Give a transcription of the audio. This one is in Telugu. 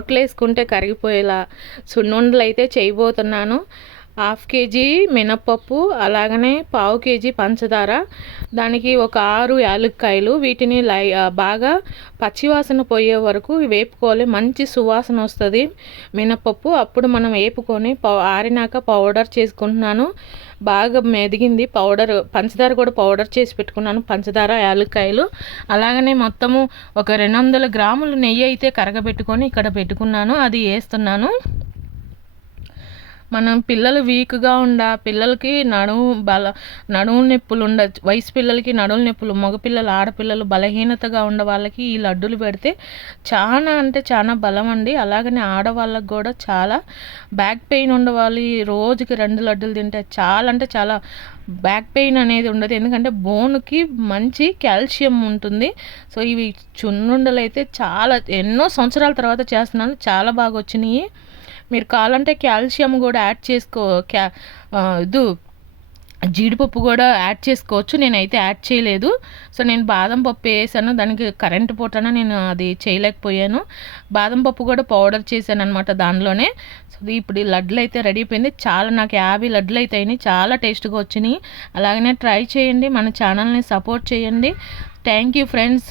నోట్లో వేసుకుంటే కరిగిపోయేలా సున్నుండలు అయితే చేయబోతున్నాను. 1/2 కేజీ మినప్పప్పు, అలాగనే 1/4 కేజీ పంచదార, దానికి ఒక 6 యాలక్కాయలు. వీటిని బాగా పచ్చివాసన పోయే వరకు వేపుకోవాలి. మంచి సువాసన వస్తుంది మినప్పప్పు. అప్పుడు మనం వేపుకొని ఆరినాక పౌడర్ చేసుకుంటున్నాను. బాగా మెదిగింది పౌడర్. పంచదార కూడా పౌడర్ చేసి పెట్టుకున్నాను, పంచదార, యాలక్కాయలు. అలాగనే మొత్తము ఒక 200 గ్రాములు నెయ్యి అయితే కరగబెట్టుకొని ఇక్కడ పెట్టుకున్నాను, అది వేస్తున్నాను. మనం పిల్లలు వీక్గా పిల్లలకి నడుము నొప్పులు వయసు పిల్లలకి నడుము నొప్పులు, మగపిల్లలు, ఆడపిల్లలు బలహీనతగా ఉన్న వాళ్ళకి ఈ లడ్డూలు పెడితే చాలా అంటే చాలా బలం అండి. అలాగనే ఆడవాళ్ళకి కూడా చాలా బ్యాక్ పెయిన్ ఉండవాలి. రోజుకి 2 లడ్డూలు తింటే చాలా అంటే చాలా బ్యాక్ పెయిన్ అనేది ఉండదు. ఎందుకంటే బోన్కి మంచి కాల్షియం ఉంటుంది. సో ఇవి చున్నుండలు అయితే చాలా ఎన్నో సంవత్సరాల తర్వాత చేస్తున్నాను, చాలా బాగా వచ్చినాయి. మీరు కావాలంటే కాల్షియం కూడా యాడ్ చేసుకో, జీడిపప్పు కూడా యాడ్ చేసుకోవచ్చు. నేనైతే యాడ్ చేయలేదు. సో నేను బాదం పప్పు వేసాను, దానికి కరెంటు పూటన నేను అది చేయలేకపోయాను. బాదం పప్పు కూడా పౌడర్ చేశాను అనమాట దానిలోనే. సో ఇప్పుడు ఈ లడ్లు అయితే రెడీ అయిపోయింది. చాలా నాకు 50 లడ్లు అయితే అయినాయి, చాలా టేస్ట్గా వచ్చినాయి. అలాగనే ట్రై చేయండి, మన ఛానల్ని సపోర్ట్ చేయండి. Thank you friends.